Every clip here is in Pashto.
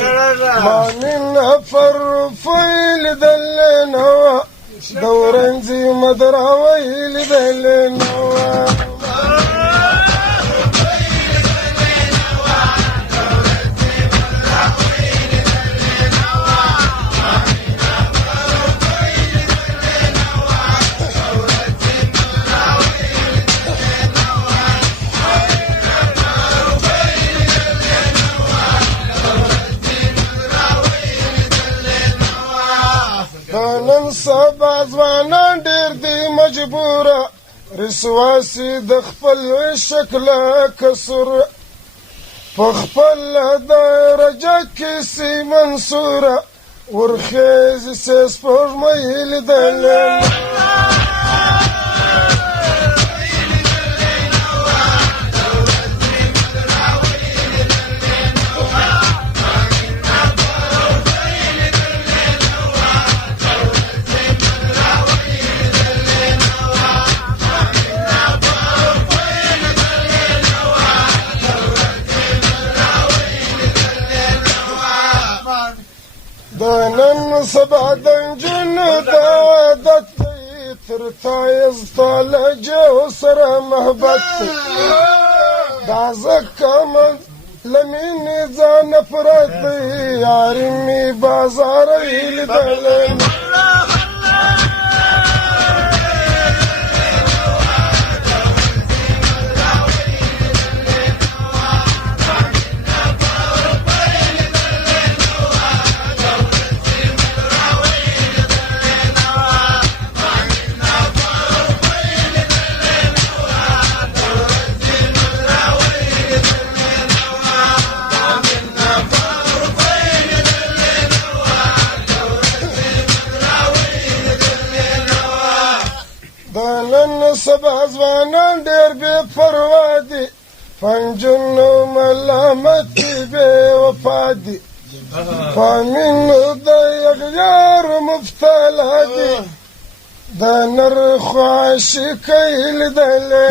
ما من نفر فيل دلنا دورنزي مدراويل دلنا نن سبا ځوانان ډېر دي مجبوره رسواسي د خپل شکل کسر په خپل درجه کې سي منصوره ورخیز سي سپوږمۍ لیدلې نن سبا د نجونو د عادت دی تر تایز تاله جو سره محبت دی دا ځکه من له مینې ځان نفرت دی یاري مې بازاروي لیدلی نن سبا ځوانان ډېر بې پروا دي فنجونو ملامتي بې وفا دي په مینو د یغیارو مبتلا دي د نرخ عاشقۍ لیدلې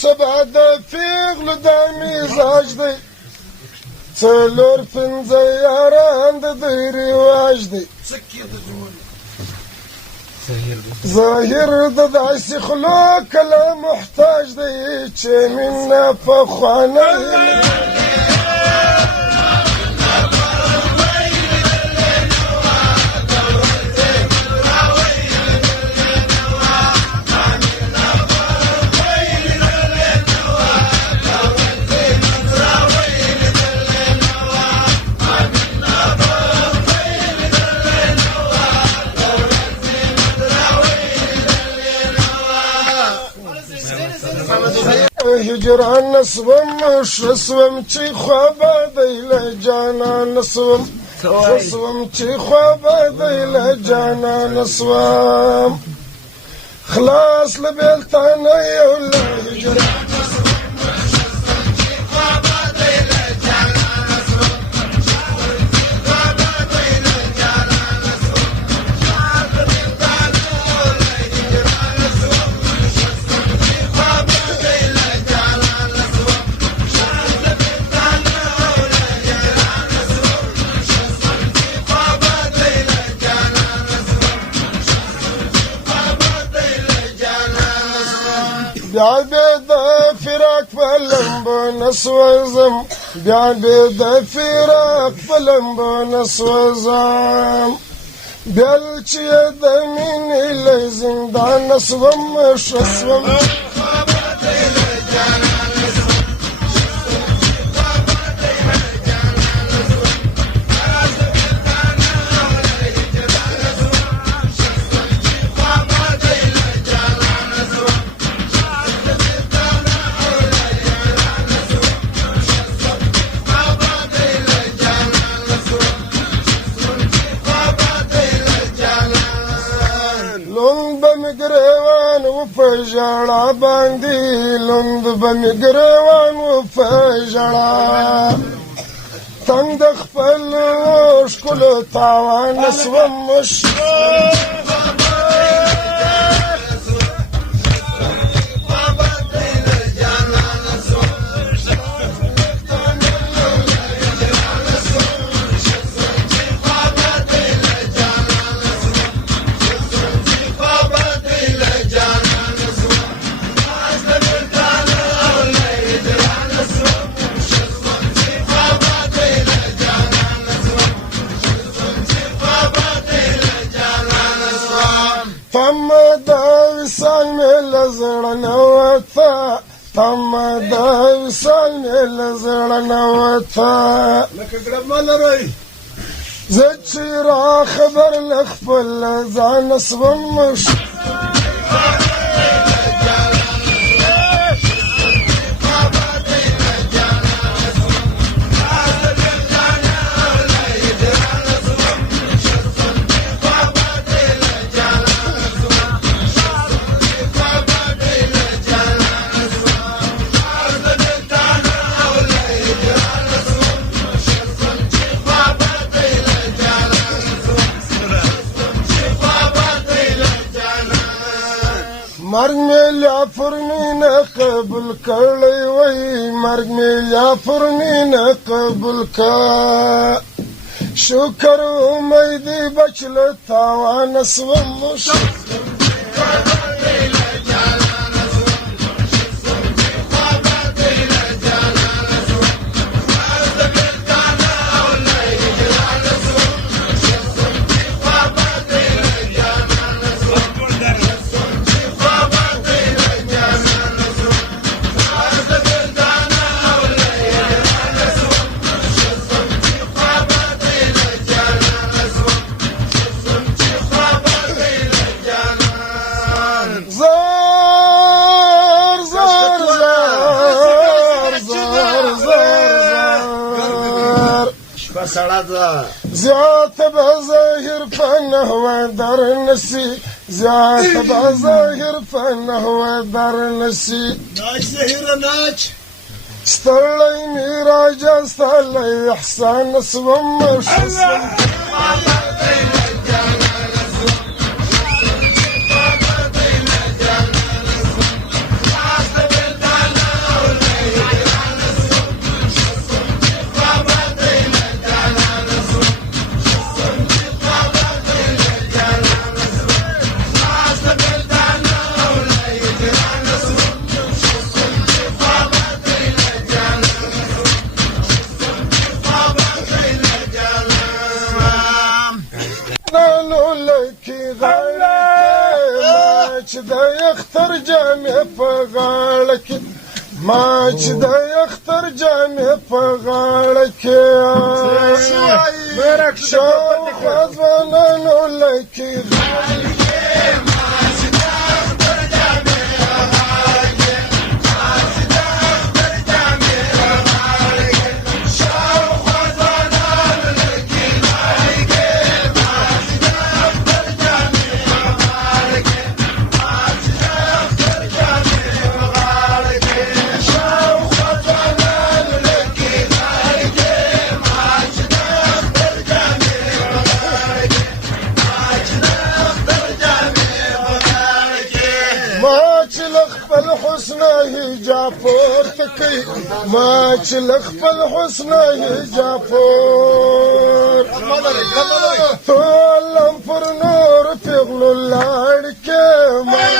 سبا د پیغلو د مزاج دی څلور پنځه یاران د دوی رواج دی ظاهر د داسې خلو کله محتاج دی چې مینه پخوانۍ هجران نسوم شسوم چی خواب دیل جانا نسوم شسوم چی خواب دیل جانا نسوم خلاص لبیلتان یولا هجران بیا بې د فراق په لمبو نه سوځم بیا بې د فراق په لمبو نه سوځم بیا چې د مینې له زندانه سوم ښه سوم لوند بمگریوان و پژړا باندې لوند بمگریوان و پژړا تنگ د خپل ښکلو تاوان سوم زه چې را خبر له خپل ځانه سوم مرگ میلیا فرمینه قبول کړی وای مرگ میلیا فرمینه قبول کا شکر امیدی بچل تاوان سوم زیات بظاهر فنهو در نسی زیات بظاهر فنهو در نسی ناچ زهیر ناچ سترلی میراج سترلی احسان سوم اختر جامع پغاړه کې ما چې د اختر جامع پغاړه کې شاوخوا ځوانانو لکې ما چې له خپل حسن حجاب تولم پر نور پیغلو لاړ کې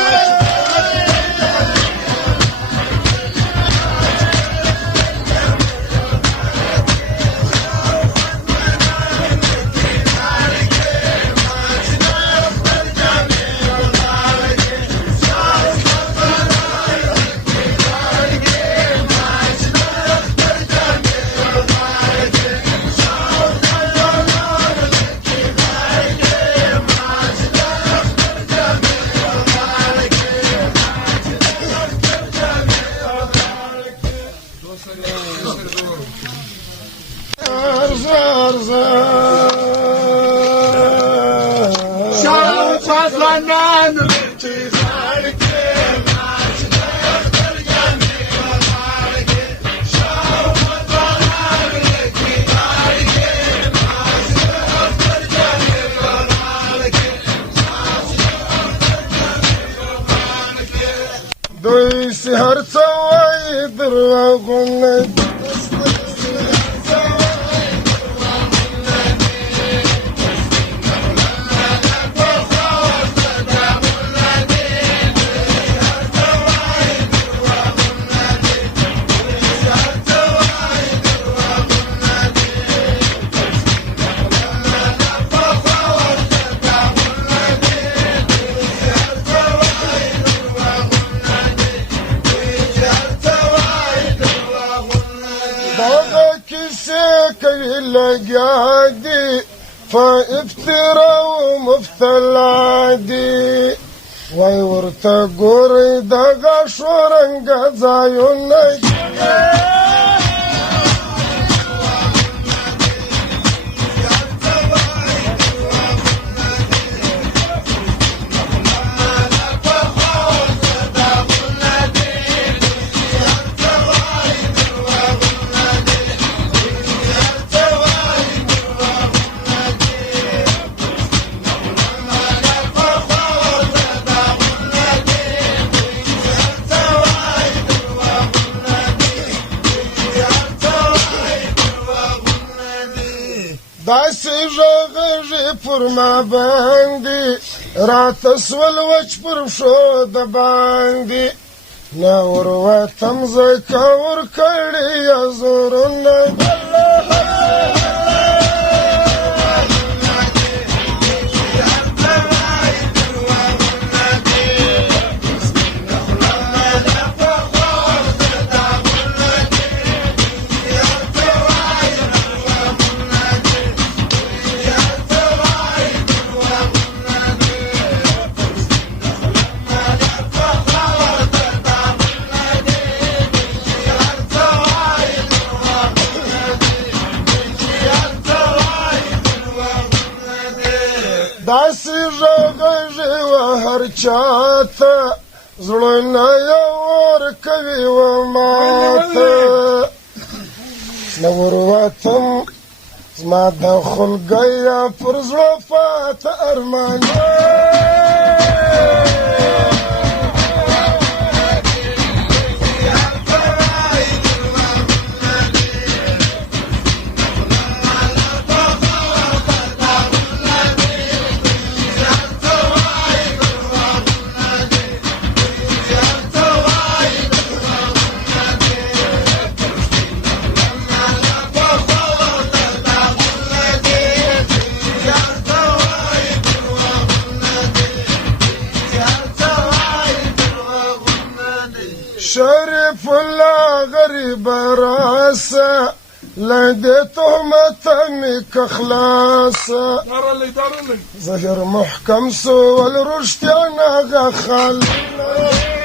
ځان چې ځان کې ناز دفتر جامې ولاړ کې شاوخوا ځوانان لکې لاړ کې ناز دفتر جامې ولاړ کې دوی سحر څه وایي دروغونه لګیا دي په افترا او مفتلا دي وای ورته ګورئ دغه شورنګه ځایونه داسې غږږي پر ما باندې راته سول وچ پر پښو د باندې نه وروتم ځکه ورکړي یا زورونه داسې غږږي وه هر چاته زړونه یې ورکوي وه ماته نه وروتم زما د خلګیه پر زړه پاته ارمان شریف الله غریب راسه له دې تهمته مې که خلاصه ظهر محکم سول رښتیا نغه خالونه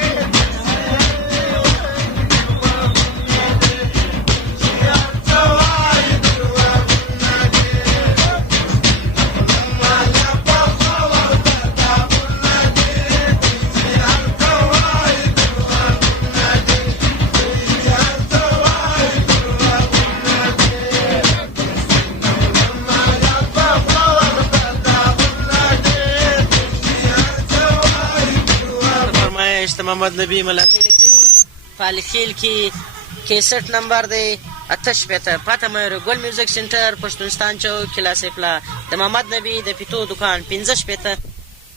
محمد نبی ملازم فالخیل کې 61 نمبر دی 88 پاته مې ګل میوزیک سنټر پښتونستان چوک کلاس پلا د محمد نبی د پیتو دکان 15